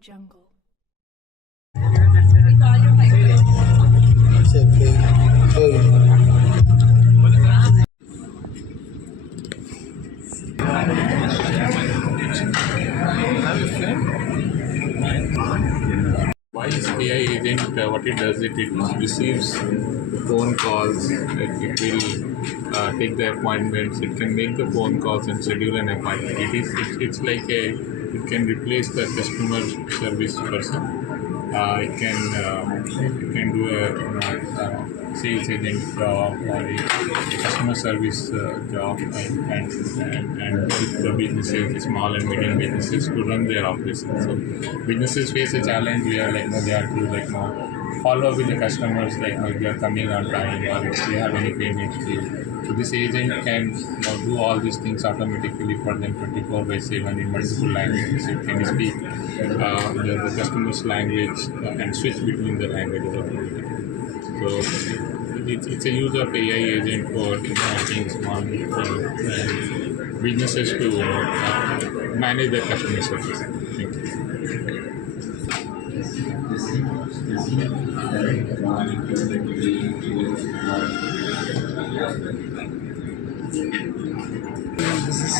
Jungle. Voice AI agent, what it does, it receives phone calls, it will take the appointments, it can make the phone calls and schedule an appointment. It's like it can replace the customer service person. It can do a sales agent job or a customer service job and help the businesses, small and medium businesses to run their operations. So businesses face a challenge where they have to follow up with the customers if they are coming on time or if they have any payments due. So this agent can do all these things automatically for them 24/7 in multiple languages. It can speak the customer's language and switch between the languages automatically. So it's a use of AI agent for helping small and businesses to manage their customer service. Thank you. This is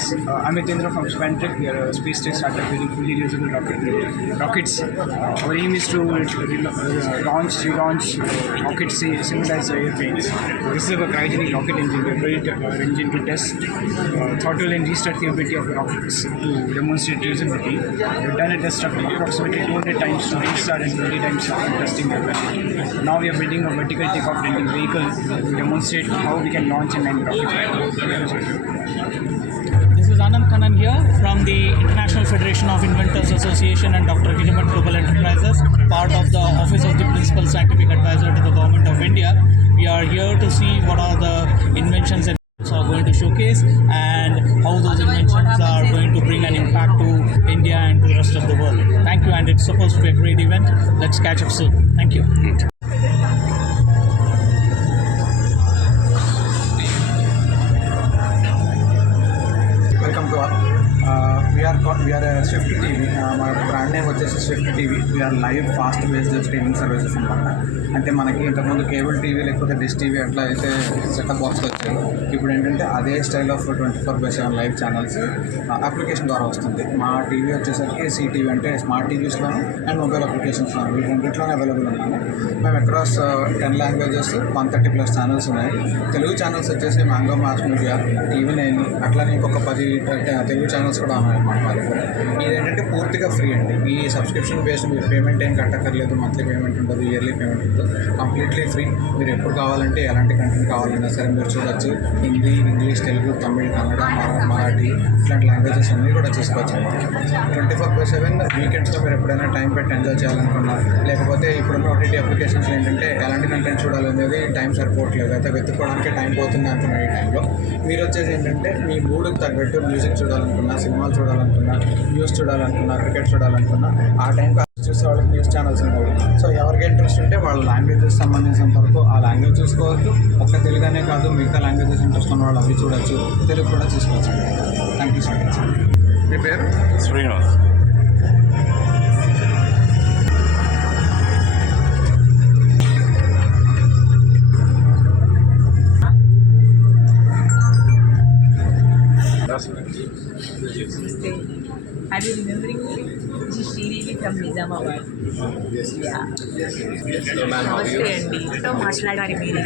Amit Indra from Spantrek. We are a space tech startup building fully reusable rockets. Our aim is to relaunch rockets similar as airplanes. This is a cryogenic rocket engine. We built our engine to test throttle and restart capability of rockets to demonstrate usability. We've done a test of approximately 200 times to restart and 20 times after testing the ability. Now we are building a vertical takeoff landing vehicle to demonstrate how we can launch and land rocket. This is Anand Khannan here from the International Federation of Inventors Association and Dr. Gilliman Global Enterprises, part of the Office of the Principal Scientific Advisor to the Government of India. We are here to see what are the inventions that are going to showcase and how those inventions are going to bring an impact to India and to the rest of the world. Thank you, and it's supposed to be a great event. Let's catch up soon. Thank you. Welcome to all. We are a Swift TV. Our brand name is Swift TV. We are live fast based streaming services అనమాట. అంటే మనకి ఇంతకుముందు cable TV లేకపోతే dish TV అట్లా అయితే setup box వచ్చాయి. ఇప్పుడు ఏంటంటే అదే style of 24/7 live channels application ద్వారా వస్తుంది. మా టీవీ వచ్చేసరికి సిటీవీ అంటే స్మార్ట్ టీవీస్లోను అండ్ మొబైల్ అప్లికేషన్స్లో ఈ రెండింటిలోనే అవైలబుల్ ఉన్నాము. మేము అక్రాస్ 10 లాంగ్వేజెస్ 130+ ఛానల్స్ ఉన్నాయి. తెలుగు ఛానల్స్ వచ్చేసి mango mass media, TV nine, అట్లానే ఇంకొక 10 తెలుగు ఛానల్స్ కూడా ఉన్నాయన్నమాట మా దగ్గర. ఇదేంటంటే పూర్తిగా ఫ్రీ అండి. ఈ సబ్స్క్రిప్షన్ బేస్డ్ మీరు పేమెంట్ ఏం కట్టక్కర్లేదు. మంత్లీ పేమెంట్ ఉండదు, ఇయర్లీ పేమెంట్ ఉండదు. Completely free. మీరు ఎప్పుడు కావాలంటే ఎలాంటి కంటెంట్ కావాలన్నా సరే మీరు చూడొచ్చు. హిందీ, ఇంగ్లీష్, తెలుగు, తమిళ్, కన్నడ, మరాఠీ ఇట్లాంటి లాంగ్వేజెస్ అన్నీ కూడా చూసుకోవచ్చు. 24/7 వీకెండ్స్లో మీరు ఎప్పుడైనా టైం పెట్టి ఎంజాయ్ చేయాలనుకున్నా, లేకపోతే ఇప్పుడున్న ఓటీటీ అప్లికేషన్స్ ఏంటంటే ఎలాంటి కంటెంట్ చూడాలనేది టైం సరిపోవట్లేదు, అయితే వెతుక్కోవడానికి టైం పోతుంది అనుకున్న ఈ టైంలో మీరు వచ్చేసి ఏంటంటే మీ మూడుకి తగ్గట్టు మ్యూజిక్ చూడాలనుకున్నా, సినిమాలు చూడాలనుకున్నా, న్యూస్ చూడాలనుకున్నా, క్రికెట్ చూడాలనుకున్నా ఆ టైంకి చూసే వాళ్ళకి న్యూస్ ఛానల్స్ ఉన్నాయి. సో ఎవరికి ఇంట్రెస్ట్ ఉంటే వాళ్ళ లాంగ్వేజెస్ సంబంధించినంత వరకు ఆ లాంగ్వేజ్ చూసుకోవచ్చు. ఒక్క తెలుగునే కాదు మిగతా లాంగ్వేజెస్ ఇంట్రెస్ట్ ఉన్న వాళ్ళు అవి చూడొచ్చు, తెలుగు కూడా చూసుకోవచ్చు. Thank you so much. మీ పేరు? Srinivas. Are you remembering me? This is Srini from Nizamabad. Yeah. Namaste అండి. తో మాట్లాడాలి మీరు.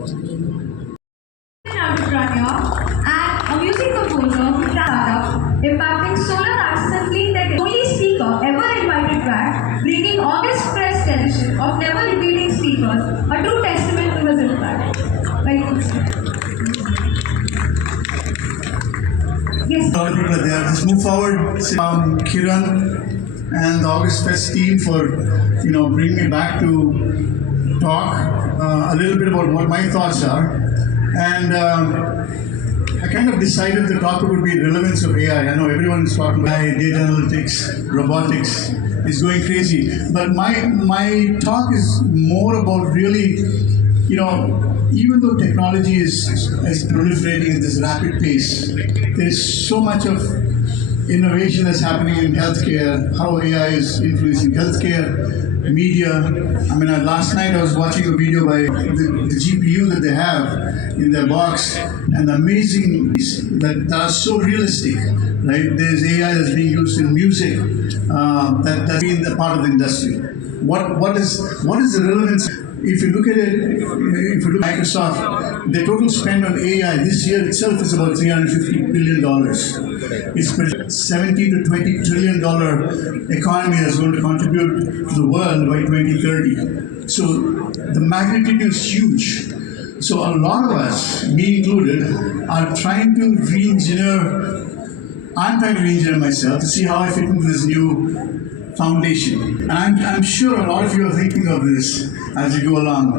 entrepreneur and a music composer who startup impacting solar arts and clean tech. Only speaker ever invited back, bringing August Press edition of Never Repeating Speakers, a true testament to his impact. Very good. Yes. A lot of people are there. Let's move forward. Kiran and the August Fest team for bringing me back to talk a little bit about what my thoughts are. And I kind of decided the topic would be relevance of AI. I know everyone is talking about AI, data analytics, robotics. It's going crazy. But my talk is more about really, even though technology is proliferating at this rapid pace, there's so much of innovation that's happening in healthcare, how AI is influencing healthcare, media. I mean, last night I was watching a video by the GPU that they have in their box, and the amazing that are so realistic, right? There's AI that's being used in music that's been a part of the industry. What is the relevance? If you look at it, if you look at Microsoft, the total spend on AI this year itself is about $350 billion. It's a $70 to $20 trillion economy that's going to contribute to the world by 2030. So the magnitude is huge. So a lot of us, me included, are trying to re-engineer. I'm trying to re-engineer myself to see how I fit into this new foundation. And I'm sure a lot of you are thinking of this as you go along.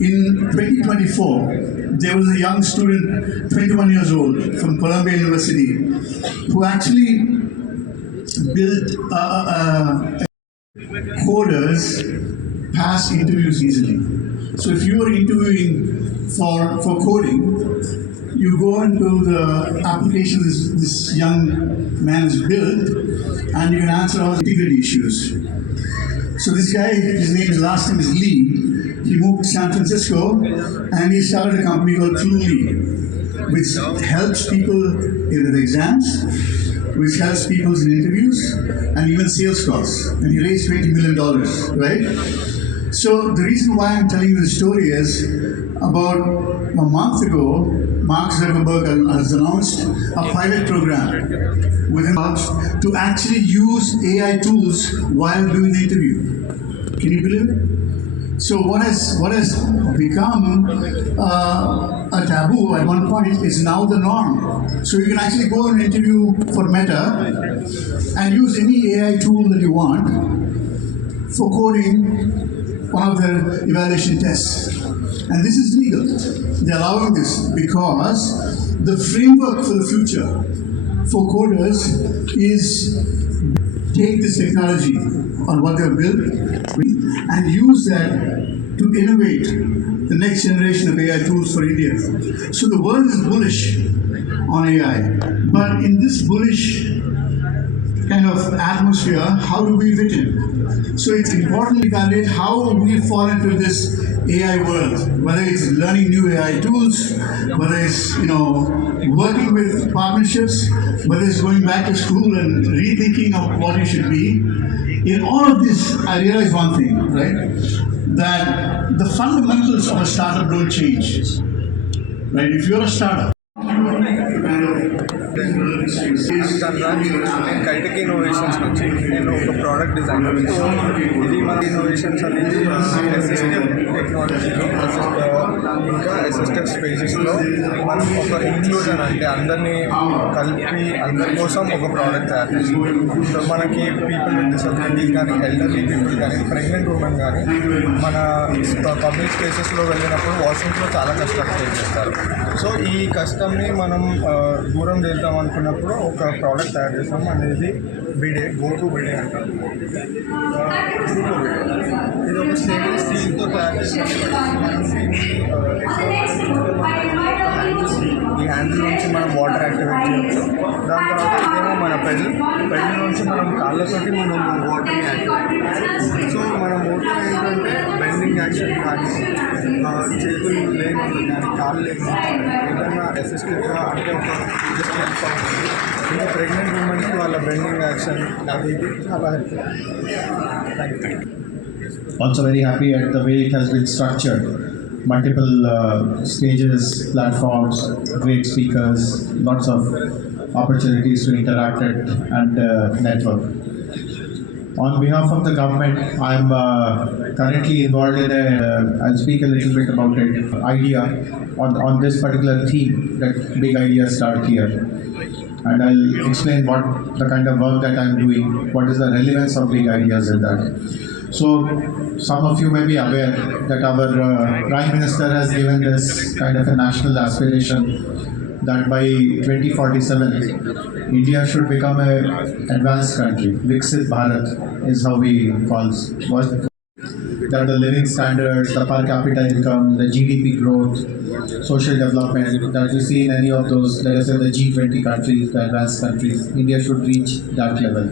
In 2024, there was a young student, 21 years old, from Columbia University, who actually built coders pass interviews easily. So if you are interviewing for coding, you go into the application this young man has built, and you can answer all the integrity issues. So this guy, his last name is Lee. He moved to San Francisco and he started a company called Cluely, which helps people with exams, which helps people in interviews, and even sales calls. And he raised $20 million, right? So the reason why I'm telling you this story is about a month ago, Mark Zuckerberg has announced a pilot program within us to actually use AI tools while doing the interview. Can you believe it? So what has become a taboo at one point is now the norm. So you can actually go and interview for Meta and use any AI tool that you want for coding one of their evaluation tests. And this is legal. They're allowing this because the framework for the future for coders is take this technology on what they've built and use that to innovate the next generation of AI tools for India. So the world is bullish on AI. But in this bullish kind of atmosphere, how do we fit in? So it's important to evaluate how we fall into this AI world, whether it's learning new AI tools, whether it's working with partnerships, whether it's going back to school and rethinking of what you should be. In all of this, I realize one thing, right? That the fundamentals of a startup don't change. Right? If you're a startup, నేను కైటెక్ innovations నుంచి నేను ఒక product designer. ఇది మన innovations అనేది assistive టెక్నాలజీలో ఇంకా assistive స్పేసెస్లో మనం ఒక ఇంక్లూజన్ అంటే అందరినీ కలిపి అందరి కోసం ఒక ప్రోడక్ట్ తయారు చేస్తాం. సో మనకి పీపుల్ విత్ డిసబిలిటీస్ కానీ, ఎల్డర్లీ పీపుల్ కానీ, ప్రెగ్నెంట్ ఉమెన్ కానీ మన పబ్లిక్ స్పేసెస్లో వెళ్ళినప్పుడు వాష్రూమ్స్లో చాలా కష్టాలు ఫేస్ చేస్తారు. సో ఈ కష్టంని మనం దూరం చేద్దాం అనుకున్నప్పుడు ఒక ప్రోడక్ట్ తయారు చేస్తాం. అనేది బిడే, గోటు బిడే అంటారు. ఇది ఒక స్టేబుల్ స్టీల్తో తయారు చేస్తాం. మనం ఈ హ్యాండిల్ నుంచి మనం వాటర్ యాక్టివేట్ చేయొచ్చు. దాని తర్వాత ఇదేమో మన పెడల్ నుంచి మనం కాళ్ళతోటి మనం వాటర్ని యాక్టివేట్. సో మన మోటర్ ఏంటంటే బెండింగ్ యాక్షన్ కానీ, చేతులు లేని వాళ్ళు కానీ, కాళ్ళు లేని ఏదైనా అసిస్టెంట్గా అంటే ఒక జస్ట్ హెల్ప్ అవుతుంది. ఇంకా ప్రెగ్నెంట్ ఉమెన్కి వాళ్ళ బెండింగ్ యాక్షన్ అది చాలా help. Thank you. Also very happy at the way it has been structured. multiple stages, platforms, great speakers, lots of opportunities to interact and network. On behalf of the government, I'm currently involved in I'll speak a little bit about it, idea on this particular theme, that big ideas start here. And I'll explain what the kind of work that I'm doing, what is the relevance of big ideas in that. So, some of you may be aware that our Prime Minister has given this kind of a national aspiration that by 2047, India should become an advanced country. Viksit Bharat is how we call it. That the living standards, the per capita income, the GDP growth, social development that we see in any of those, let us say the G20 countries, the advanced countries, India should reach that level.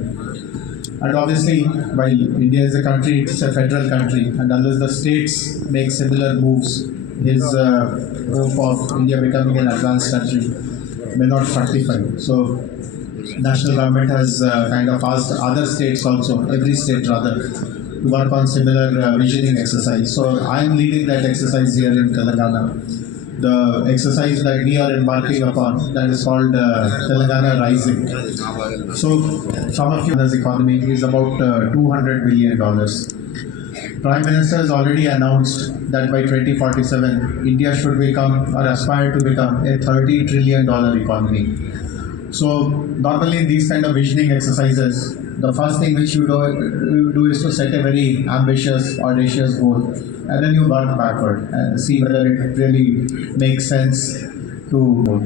And obviously, while India is a country, it's a federal country, and unless the states make similar moves, his hope of India becoming an advanced country may not fructify. So, national government has kind of asked other states also, every state rather, to work on similar visioning exercise. So I am leading that exercise here in Telangana. The exercise that we are embarking upon, that is called Telangana Rising. So some of you know, this economy is about $200 billion. Prime Minister has already announced that by 2047, India should become or aspire to become a $30 trillion economy. So normally in these kind of visioning exercises, the first thing which you do is to set a very ambitious, audacious goal, and then you work backward and see whether it really makes sense to go.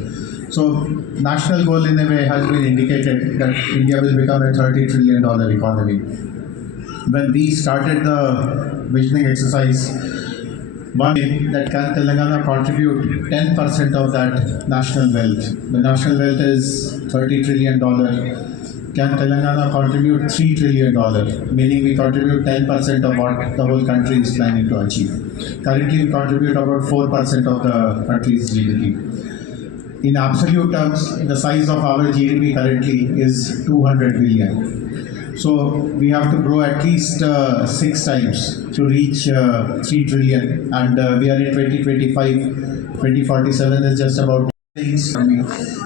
So national goal in a way has been indicated that India will become a $30 trillion economy. When we started the visioning exercise, one thing that can Telangana contribute 10% of that national wealth. The national wealth is $30 trillion. Can Telangana contribute $3 trillion, meaning we contribute 10% of what the whole country is planning to achieve. Currently, we contribute about 4% of the country's GDP. In absolute terms, the size of our GDP currently is 200 billion. So we have to grow at least 6 times to reach 3 trillion, and we are in 2025. 2047 is just about things.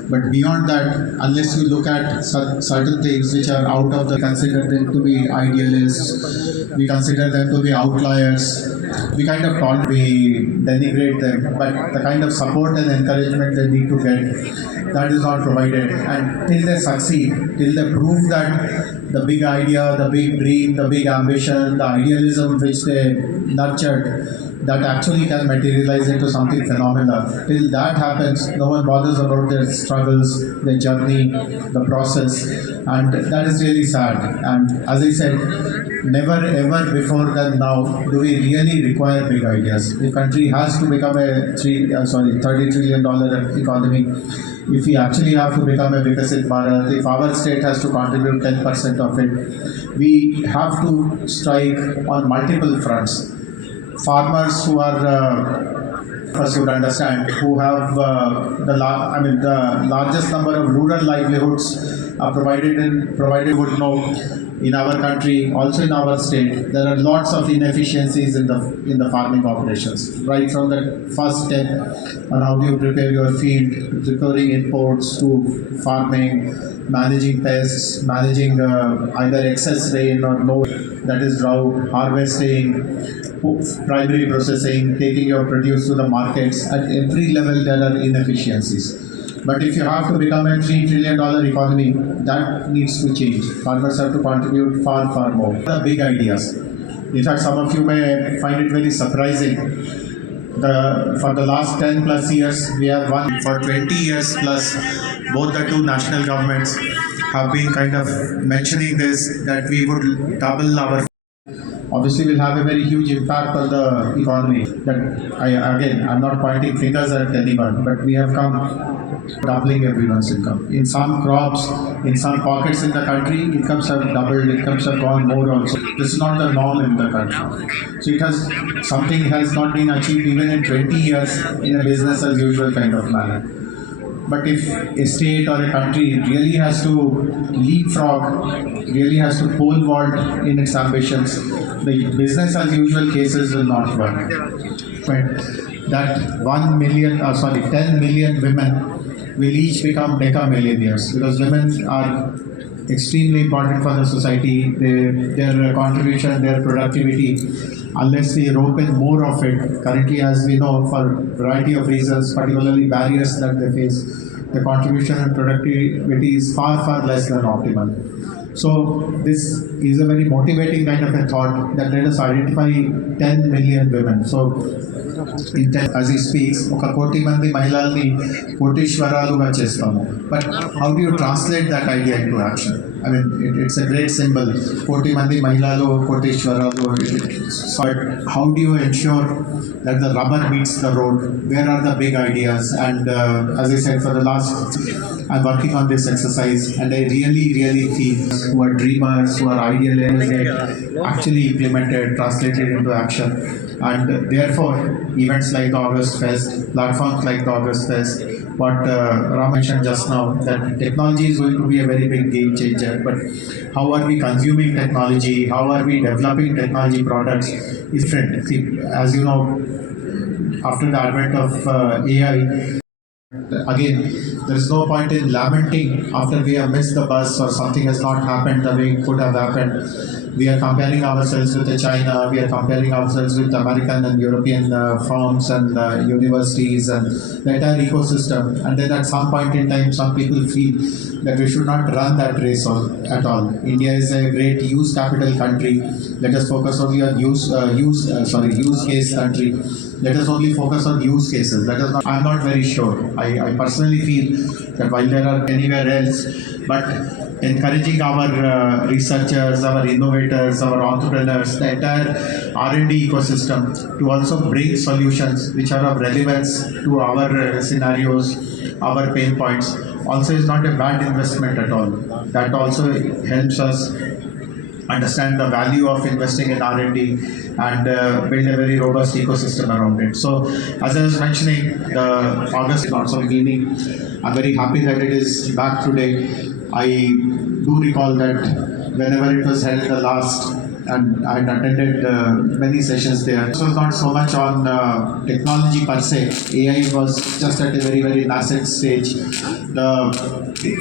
But beyond that, unless you look at certain things which are out of the, consider them to be idealists, we consider them to be outliers, we kind of can't denigrate them, but the kind of support and encouragement they need to get, that is not provided. And till they succeed, till they prove that the big idea, the big dream, the big ambition, the idealism which they nurtured, that actually can materialize into something phenomenal. Till that happens, no one bothers about their struggles, their journey, the process, and that is really sad. And as I said, never ever before than now do we really require big ideas. The country has to become a $30 trillion economy. If we actually have to become a Viksit Bharat, if our state has to contribute 10% of it, we have to strike on multiple fronts. Farmers who are, first you would understand, who have the largest number of rural livelihoods provided would know in our country, also in our state, there are lots of inefficiencies in the farming operations. Right from the first step on how do you prepare your field, procuring imports to farming, managing pests, managing either excess rain or no, that is drought, harvesting, primary processing, taking your produce to the markets. At every level there are inefficiencies. But if you have to become a $3 trillion economy, that needs to change. Farmers have to contribute far, far more. The big ideas. In fact, some of you may find it very surprising. For the last 10 plus years, we have won. For 20 years plus, both the two national governments have been kind of mentioning this, that we would double our. Obviously, will have a very huge impact on the economy. I'm not pointing fingers at anyone, but we have come doubling everyone's income. In some crops, in some pockets in the country, incomes have doubled, incomes have gone more also. This is not the norm in the country. So something has not been achieved even in 20 years in a business as usual kind of manner. But if a state or a country really has to leapfrog, really has to pole vault in its ambitions, the business as usual cases will not work. that 10 million women will each become deca millionaires, because women are extremely important for the society. Their contribution, their productivity, unless we rope in more of it, currently, as we know, for a variety of reasons, particularly barriers that they face, the contribution and productivity is far, far less than optimal. So this is a very motivating kind of a thought that let us identify 10 million women. So as he speaks, ఒక కోటి మంది మహిళల్ని కోటీశ్వరాలుగా చేస్తాము. But how do you translate that idea into action? I mean, it's a great symbol. కోటి మంది మహిళలు కోటీశ్వరాలు. But how do you ensure that the rubber meets the road? Where are the big ideas? And as I said, for the last, I'm working on this exercise, and I really feel who are dreamers, who are idealists, get actually implemented, translated into action. And therefore, events like the August Fest, platforms like the August Fest, what Ram mentioned just now, that technology is going to be a very big game changer. But how are we consuming technology? How are we developing technology products is different. See, as you know, after the advent of AI, again, there is no point in lamenting after we have missed the bus or something has not happened the way it could have happened. We are comparing ourselves with China, we are comparing ourselves with American and European firms and universities and the entire ecosystem. And then at some point in time, some people feel that we should not run that race at all. India is a great use capital country. Let us focus only on use case country. Let us only focus on use cases. I'm not very sure. I personally feel that while there are anywhere else, but encouraging our researchers, our innovators, our entrepreneurs, the entire R&D ecosystem to also bring solutions which are of relevance to our scenarios, our pain points, also is not a bad investment at all. That also helps us understand the value of investing in R&D and build a very robust ecosystem around it. So, as I was mentioning, the August is also meaning. I'm very happy that it is back today. I do recall that whenever it was held the last, and I had attended many sessions there. This was not so much on technology per se. AI was just at a very nascent stage. The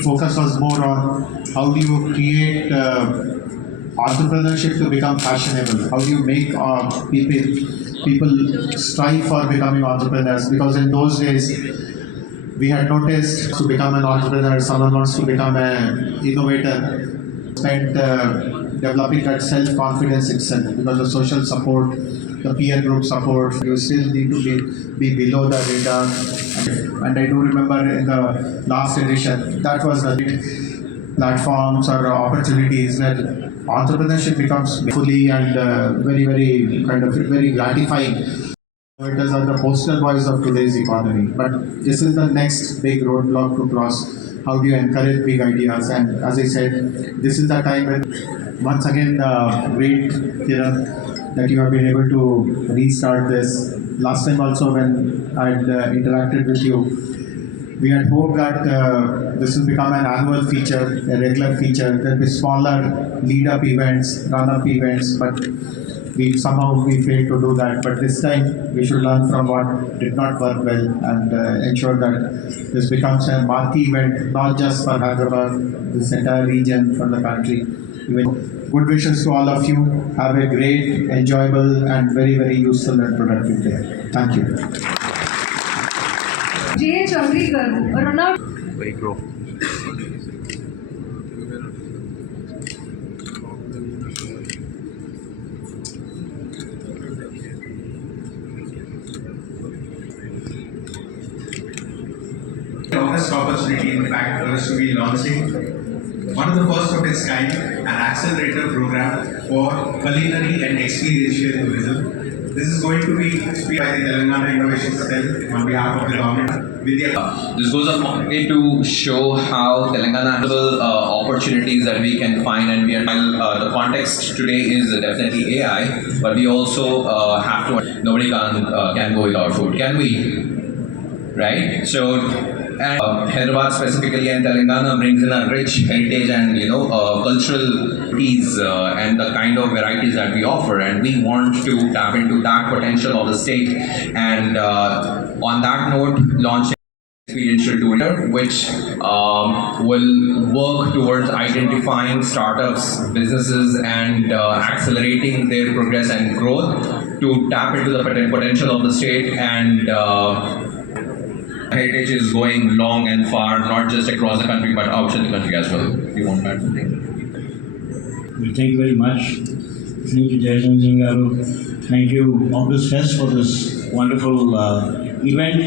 focus was more on how do you create entrepreneurship to become fashionable. How do you make people strive for becoming entrepreneurs? Because in those days, we had noticed to become an entrepreneur, someone wants to become an innovator, spent developing that self-confidence itself, because the social support, the peer group support, you still need to be below the radar. And I do remember in the last edition, that was the platforms or opportunities where entrepreneurship becomes fully and very gratifying. Innovators are the poster boys of today's economy, but this is the next big roadblock to cross. How do you encourage big ideas? And as I said, this is the time when, once again, great, Kiran, that you have been able to restart this. Last time also when I had interacted with you, we had hoped that this will become an annual feature, a regular feature. There will be smaller lead-up events, run-up events, but we failed to do that. But this time we should learn from what did not work well and ensure that this becomes a marquee event, not just for Hyderabad, this entire region, for the country. Good wishes to all of you. Have a great, enjoyable and very useful and productive day. Thank you. J. Chaudhary garu, renowned August opportunity, in fact, for us to be launching one of the first of its kind, an accelerator program for culinary and experiential tourism. This is going to be spearheaded by the Telangana Innovation Cell on behalf of the government. This goes a long way to show how Telangana has opportunities that we can find, and the context today is definitely AI, but we also have to. Nobody can go without food, can we? Right? So And Hyderabad specifically and Telangana brings in a rich heritage and cultural piece and the kind of varieties that we offer, and we want to tap into that potential of the state. And on that note, launch experiential tour, which will work towards identifying startups, businesses, and accelerating their progress and growth to tap into the potential of the state. And heritage is going long and far, not just across the country but outside the country as well. If you want to add something. Well, thank you very much. Thank you, Jayashanjan Garu. Thank you, August Fest, for this wonderful event.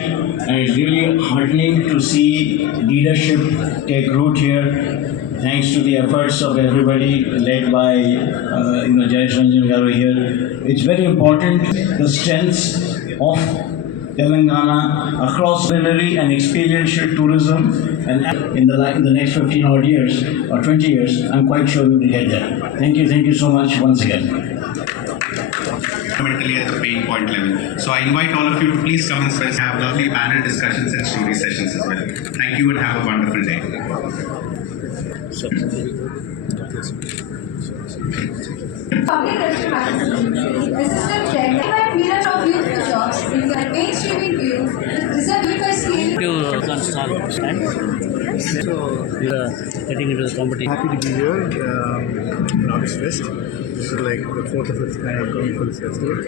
And it's really heartening to see leadership take root here. Thanks to the efforts of everybody led by Jayashanjan Garu here. It's very important, the strengths of Telangana across culinary and experiential tourism, and in the next 15 odd years or 20 years, I'm quite sure we will get there. Thank you so much once again. Fundamentally at the pain point level. So I invite all of you to please come and have lovely panel discussions and story sessions as well. Thank you and have a wonderful day. Public Rescue Magazine, Assistant Chair, Leader of Youth for Jobs, brings a mainstreaming view with reserved by scale. You can start stand. So we are getting into the competition. Happy to be here in August Fest. This is like the fourth of its kind of going for this festival.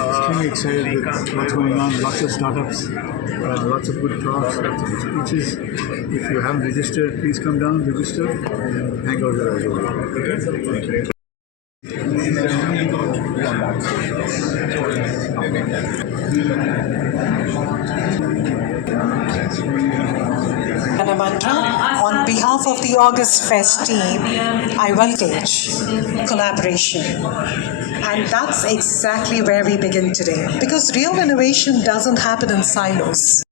Extremely excited with what's going on. Lots of startups, lots of good talks, lots of speeches. If you haven't registered, please come down, register, and hang out with us over here. Okay? Thank you. Mantra, on behalf of the August Fest team, I will stage collaboration. And that's exactly where we begin today. Because real innovation doesn't happen in silos.